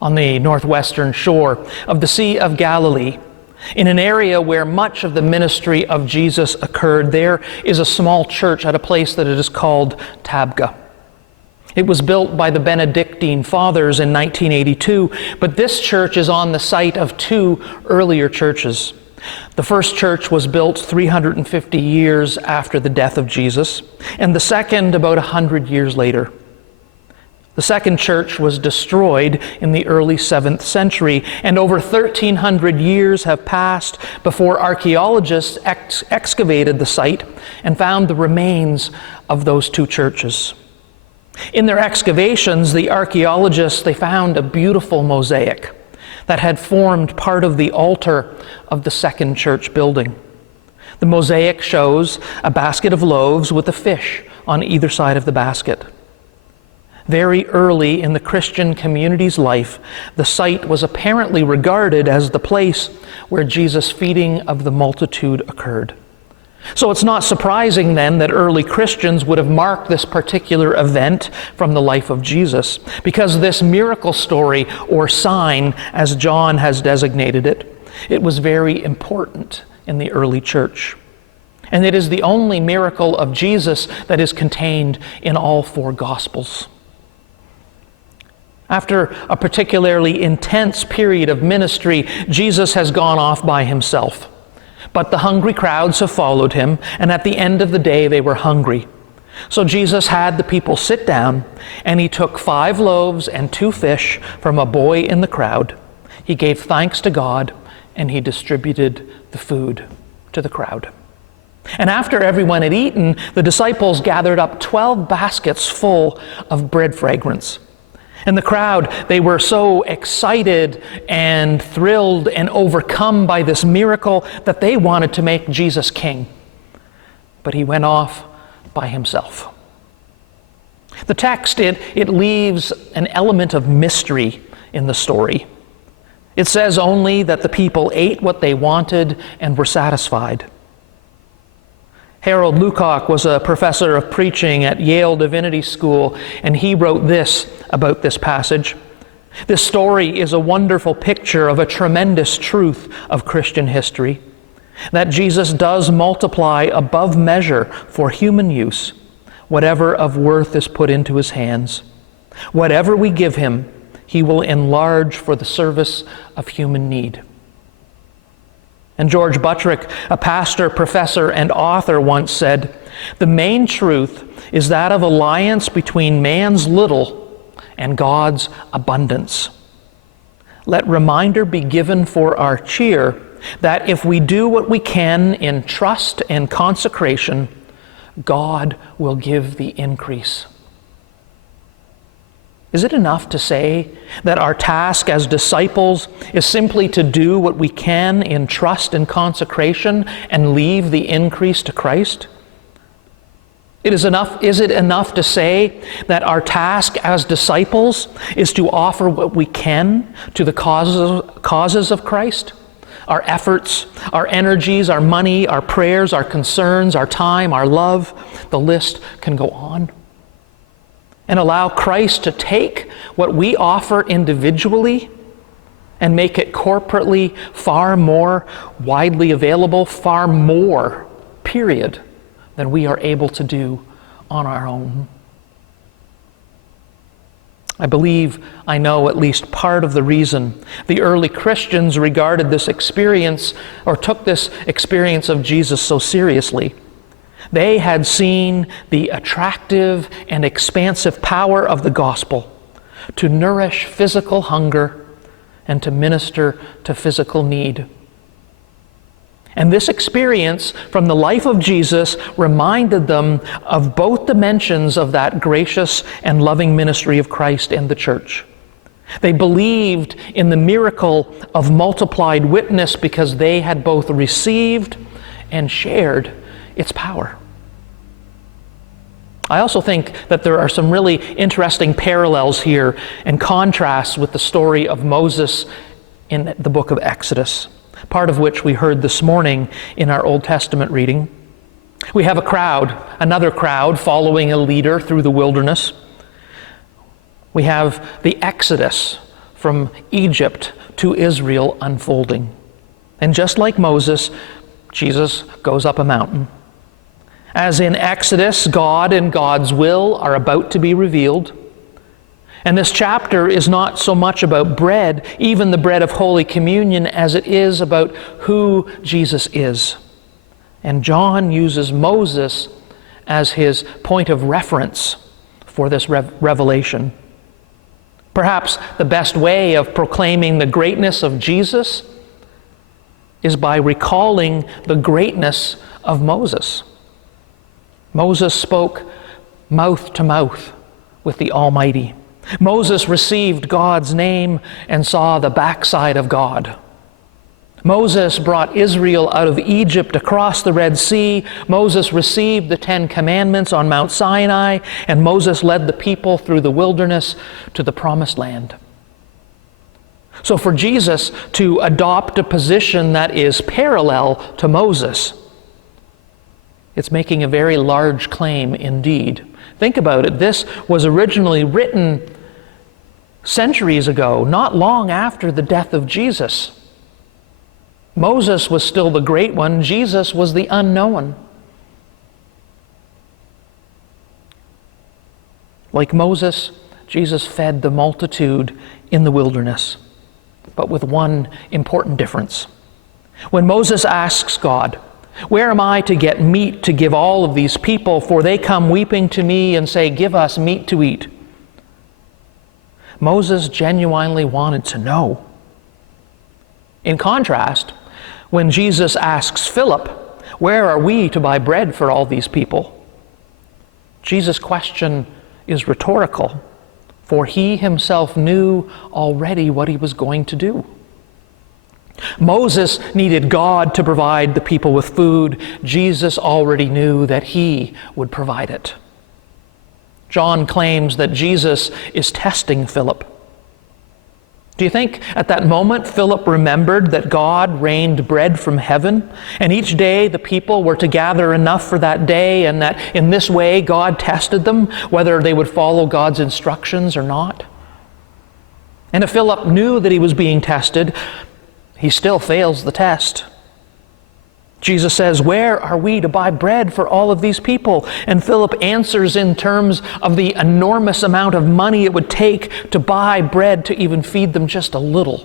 on the northwestern shore of the Sea of Galilee, in an area where much of the ministry of Jesus occurred. There is a small church at a place that it is called Tabgha. It was built by the Benedictine Fathers in 1982, but this church is on the site of two earlier churches. The first church was built 350 years after the death of Jesus, and the second about 100 years later. The second church was destroyed in the early 7th century, and over 1,300 years have passed before archaeologists excavated the site and found the remains of those two churches. In their excavations, the archaeologists, they found a beautiful mosaic that had formed part of the altar of the second church building. The mosaic shows a basket of loaves with a fish on either side of the basket. Very early in the Christian community's life, the site was apparently regarded as the place where Jesus' feeding of the multitude occurred. So it's not surprising then that early Christians would have marked this particular event from the life of Jesus, because this miracle story, or sign as John has designated it, it was very important in the early church. And it is the only miracle of Jesus that is contained in all four Gospels. After a particularly intense period of ministry, Jesus has gone off by himself. But the hungry crowds have followed him, and at the end of the day they were hungry. So Jesus had the people sit down, and he took 5 loaves and 2 fish from a boy in the crowd. He gave thanks to God, and he distributed the food to the crowd. And after everyone had eaten, the disciples gathered up 12 baskets full of bread fragrance. And the crowd, they were so excited and thrilled and overcome by this miracle that they wanted to make Jesus king. But he went off by himself. The text, it leaves an element of mystery in the story. It says only that the people ate what they wanted and were satisfied. Harold Lukacs was a professor of preaching at Yale Divinity School, and he wrote this about this passage. This story is a wonderful picture of a tremendous truth of Christian history, that Jesus does multiply above measure for human use whatever of worth is put into his hands. Whatever we give him, he will enlarge for the service of human need. And George Buttrick, a pastor, professor, and author, once said, "The main truth is that of alliance between man's little and God's abundance. Let reminder be given for our cheer that if we do what we can in trust and consecration, God will give the increase." Is it enough to say that our task as disciples is simply to do what we can in trust and consecration and leave the increase to Christ? Is it enough to say that our task as disciples is to offer what we can to the causes of Christ? Our efforts, our energies, our money, our prayers, our concerns, our time, our love, the list can go on. And allow Christ to take what we offer individually and make it corporately far more widely available, far more, period, than we are able to do on our own. I believe I know at least part of the reason the early Christians regarded this experience, or took this experience of Jesus so seriously. They had seen the attractive and expansive power of the gospel to nourish physical hunger and to minister to physical need. And this experience from the life of Jesus reminded them of both dimensions of that gracious and loving ministry of Christ and the church. They believed in the miracle of multiplied witness because they had both received and shared its power. I also think that there are some really interesting parallels here and contrasts with the story of Moses in the book of Exodus, part of which we heard this morning in our Old Testament reading. We have a crowd, another crowd, following a leader through the wilderness. We have the Exodus from Egypt to Israel unfolding. And just like Moses, Jesus goes up a mountain. As in Exodus, God and God's will are about to be revealed. And this chapter is not so much about bread, even the bread of Holy Communion, as it is about who Jesus is. And John uses Moses as his point of reference for this revelation. Perhaps the best way of proclaiming the greatness of Jesus is by recalling the greatness of Moses. Moses spoke mouth to mouth with the Almighty. Moses received God's name and saw the backside of God. Moses brought Israel out of Egypt across the Red Sea. Moses received the 10 Commandments on Mount Sinai, and Moses led the people through the wilderness to the Promised Land. So for Jesus to adopt a position that is parallel to Moses, it's making a very large claim indeed. Think about it. This was originally written centuries ago, not long after the death of Jesus. Moses was still the great one. Jesus was the unknown. Like Moses, Jesus fed the multitude in the wilderness, but with one important difference. When Moses asks God, "Where am I to get meat to give all of these people? For they come weeping to me and say, 'Give us meat to eat.'" Moses genuinely wanted to know. In contrast, when Jesus asks Philip, "Where are we to buy bread for all these people?" Jesus' question is rhetorical, for he himself knew already what he was going to do. Moses needed God to provide the people with food. Jesus already knew that he would provide it. John claims that Jesus is testing Philip. Do you think at that moment Philip remembered that God rained bread from heaven, and each day the people were to gather enough for that day, and that in this way God tested them, whether they would follow God's instructions or not? And if Philip knew that he was being tested, he still fails the test. Jesus says, "Where are we to buy bread for all of these people?" And Philip answers in terms of the enormous amount of money it would take to buy bread to even feed them just a little.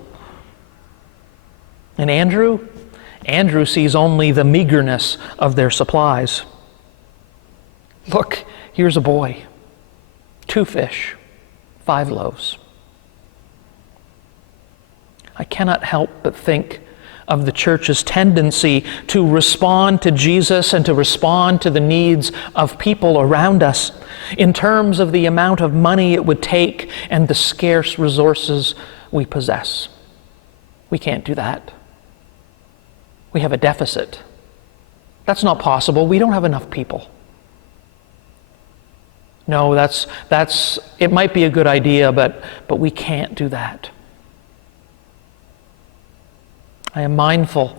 And Andrew sees only the meagerness of their supplies. "Look, here's a boy, 2 fish, 5 loaves. I cannot help but think of the church's tendency to respond to Jesus and to respond to the needs of people around us in terms of the amount of money it would take and the scarce resources we possess. We can't do that. We have a deficit. That's not possible. We don't have enough people. No, it might be a good idea, but we can't do that. I am mindful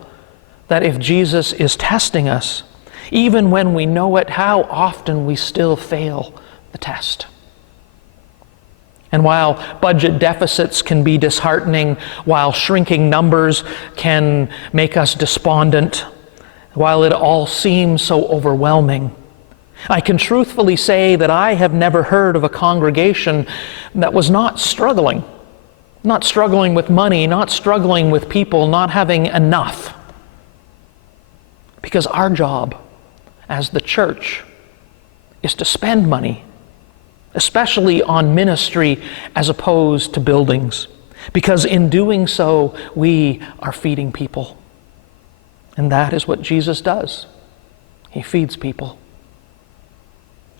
that if Jesus is testing us, even when we know it, how often we still fail the test. And while budget deficits can be disheartening, while shrinking numbers can make us despondent, while it all seems so overwhelming, I can truthfully say that I have never heard of a congregation that was not struggling with money, not struggling with people, not having enough. Because our job as the church is to spend money, especially on ministry as opposed to buildings. Because in doing so, we are feeding people. And that is what Jesus does. He feeds people.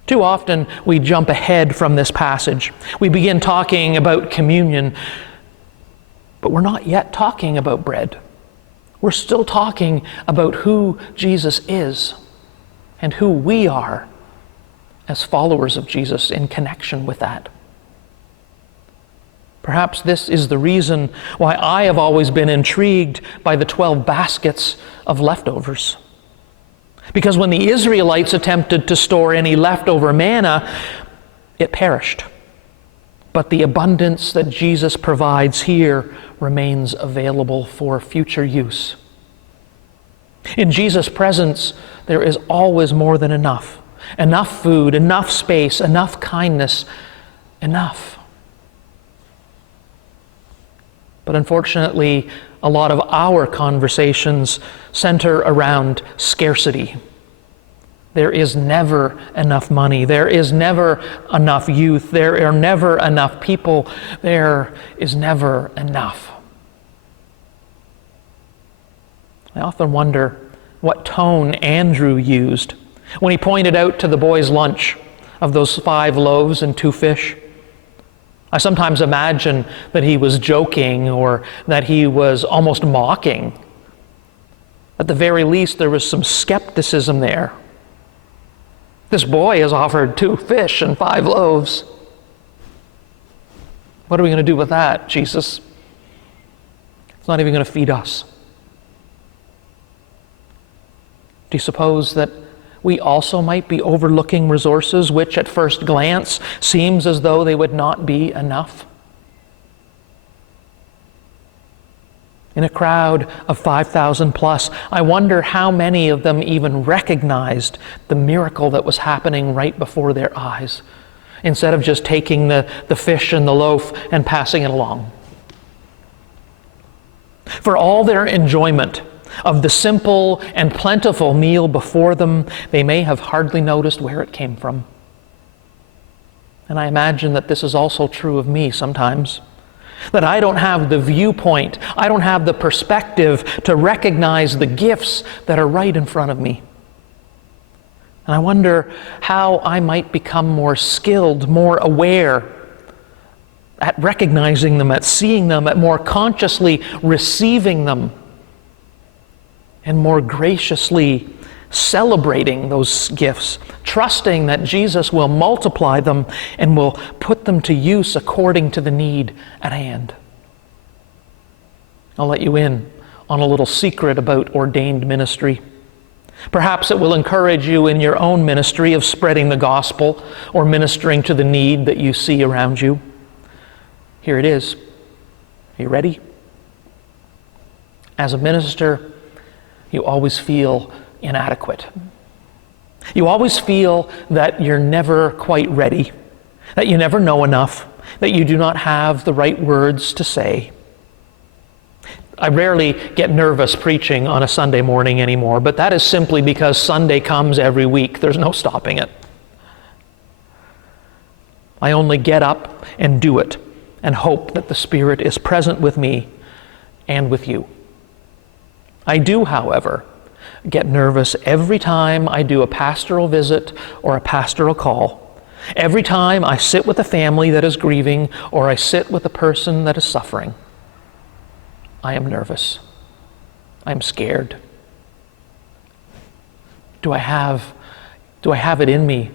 Too often we jump ahead from this passage. We begin talking about communion, but we're not yet talking about bread. We're still talking about who Jesus is and who we are as followers of Jesus in connection with that. Perhaps this is the reason why I have always been intrigued by the 12 baskets of leftovers. Because when the Israelites attempted to store any leftover manna, it perished. but the abundance that Jesus provides here remains available for future use. In Jesus' presence, there is always more than enough. Enough food, enough space, enough kindness, enough. But unfortunately, a lot of our conversations center around scarcity. There is never enough money. There is never enough youth. There are never enough people. There is never enough. I often wonder what tone Andrew used when he pointed out to the boys' lunch of those 5 loaves and 2 fish. I sometimes imagine that he was joking or that he was almost mocking. At the very least, there was some skepticism there. This boy has offered 2 fish and 5 loaves. What are we going to do with that, Jesus? It's not even going to feed us. Do you suppose that we also might be overlooking resources which at first glance seems as though they would not be enough? In a crowd of 5,000 plus, I wonder how many of them even recognized the miracle that was happening right before their eyes, instead of just taking the fish and the loaf and passing it along. For all their enjoyment of the simple and plentiful meal before them, they may have hardly noticed where it came from. And I imagine that this is also true of me sometimes. That I don't have the viewpoint, I don't have the perspective to recognize the gifts that are right in front of me. And I wonder how I might become more skilled, more aware at recognizing them, at seeing them, at more consciously receiving them, and more graciously celebrating those gifts, trusting that Jesus will multiply them and will put them to use according to the need at hand. I'll let you in on a little secret about ordained ministry. Perhaps it will encourage you in your own ministry of spreading the gospel or ministering to the need that you see around you. Here it is. Are you ready? As a minister, you always feel inadequate. You always feel that you're never quite ready, that you never know enough, that you do not have the right words to say. I rarely get nervous preaching on a Sunday morning anymore, but that is simply because Sunday comes every week. There's no stopping it. I only get up and do it and hope that the Spirit is present with me and with you. I do, however, get nervous every time I do a pastoral visit or a pastoral call. Every time I sit with a family that is grieving or I sit with a person that is suffering. I am nervous. I am scared. Do I have it in me?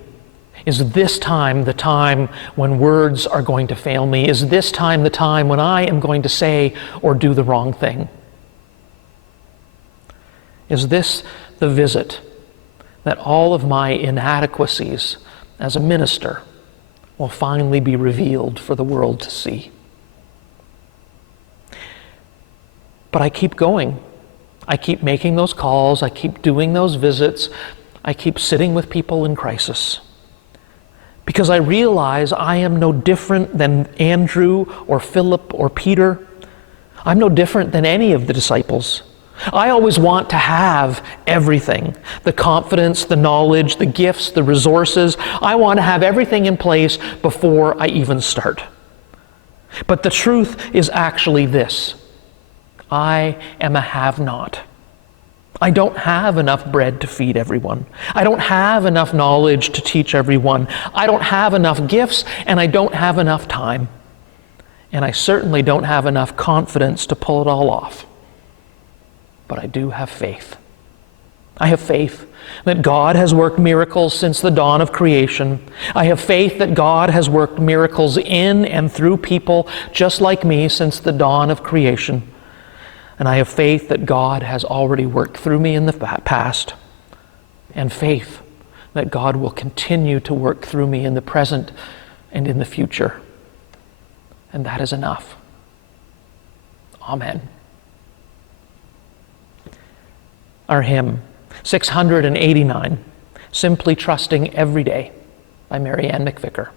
Is this time the time when words are going to fail me? Is this time the time when I am going to say or do the wrong thing? Is this the visit that all of my inadequacies as a minister will finally be revealed for the world to see? But I keep going. I keep making those calls. I keep doing those visits. I keep sitting with people in crisis. Because I realize I am no different than Andrew or Philip or Peter. I'm no different than any of the disciples. I always want to have everything. The confidence, the knowledge, the gifts, the resources. I want to have everything in place before I even start. But the truth is actually this. I am a have-not. I don't have enough bread to feed everyone. I don't have enough knowledge to teach everyone. I don't have enough gifts, and I don't have enough time. And I certainly don't have enough confidence to pull it all off. But I do have faith. I have faith that God has worked miracles since the dawn of creation. I have faith that God has worked miracles in and through people just like me since the dawn of creation. And I have faith that God has already worked through me in the past. And faith that God will continue to work through me in the present and in the future. and that is enough. Amen. Our hymn, 689, Simply Trusting Every Day, by Mary Ann McVicker.